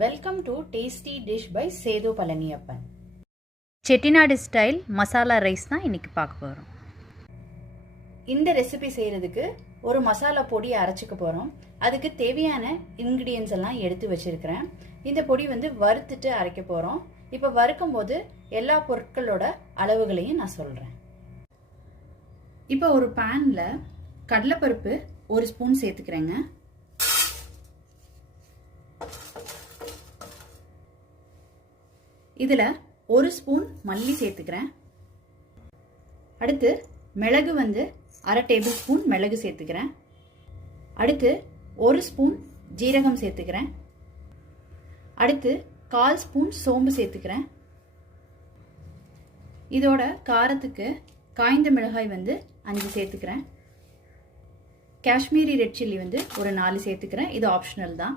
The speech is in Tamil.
Welcome to tasty dish by Sethu Palaniappan. Chettinad style masala rice தான் இன்னைக்கு பார்க்க போகிறோம். இந்த ரெசிபி செய்கிறதுக்கு ஒரு மசாலா பொடி அரைச்சிக்க போகிறோம். அதுக்கு தேவையான இன்க்ரீடியன்ஸ் எல்லாம் எடுத்து வச்சிருக்கிறேன். இந்த பொடி வந்து வறுத்துட்டு அரைக்க போகிறோம். இப்போ வறுக்கும் போது எல்லா பொருட்களோட அளவுகளையும் நான் சொல்கிறேன். இப்போ ஒரு பேனில் கடலைப்பருப்பு 1 ஸ்பூன் சேர்த்துக்கிறேங்க. இதில் 1 ஸ்பூன் மல்லி சேர்த்துக்கிறேன். அடுத்து மிளகு வந்து 1/2 டேபிள் ஸ்பூன் மிளகு சேர்த்துக்கிறேன். அடுத்து 1 ஸ்பூன் ஜீரகம் சேர்த்துக்கிறேன். அடுத்து 1/4 ஸ்பூன் சோம்பு சேர்த்துக்கிறேன். இதோட காரத்துக்கு காய்ந்த மிளகாய் வந்து 5 சேர்த்துக்கிறேன். காஷ்மீரி ரெட் சில்லி வந்து ஒரு 4 சேர்த்துக்கிறேன். இது ஆப்ஷனல் தான்.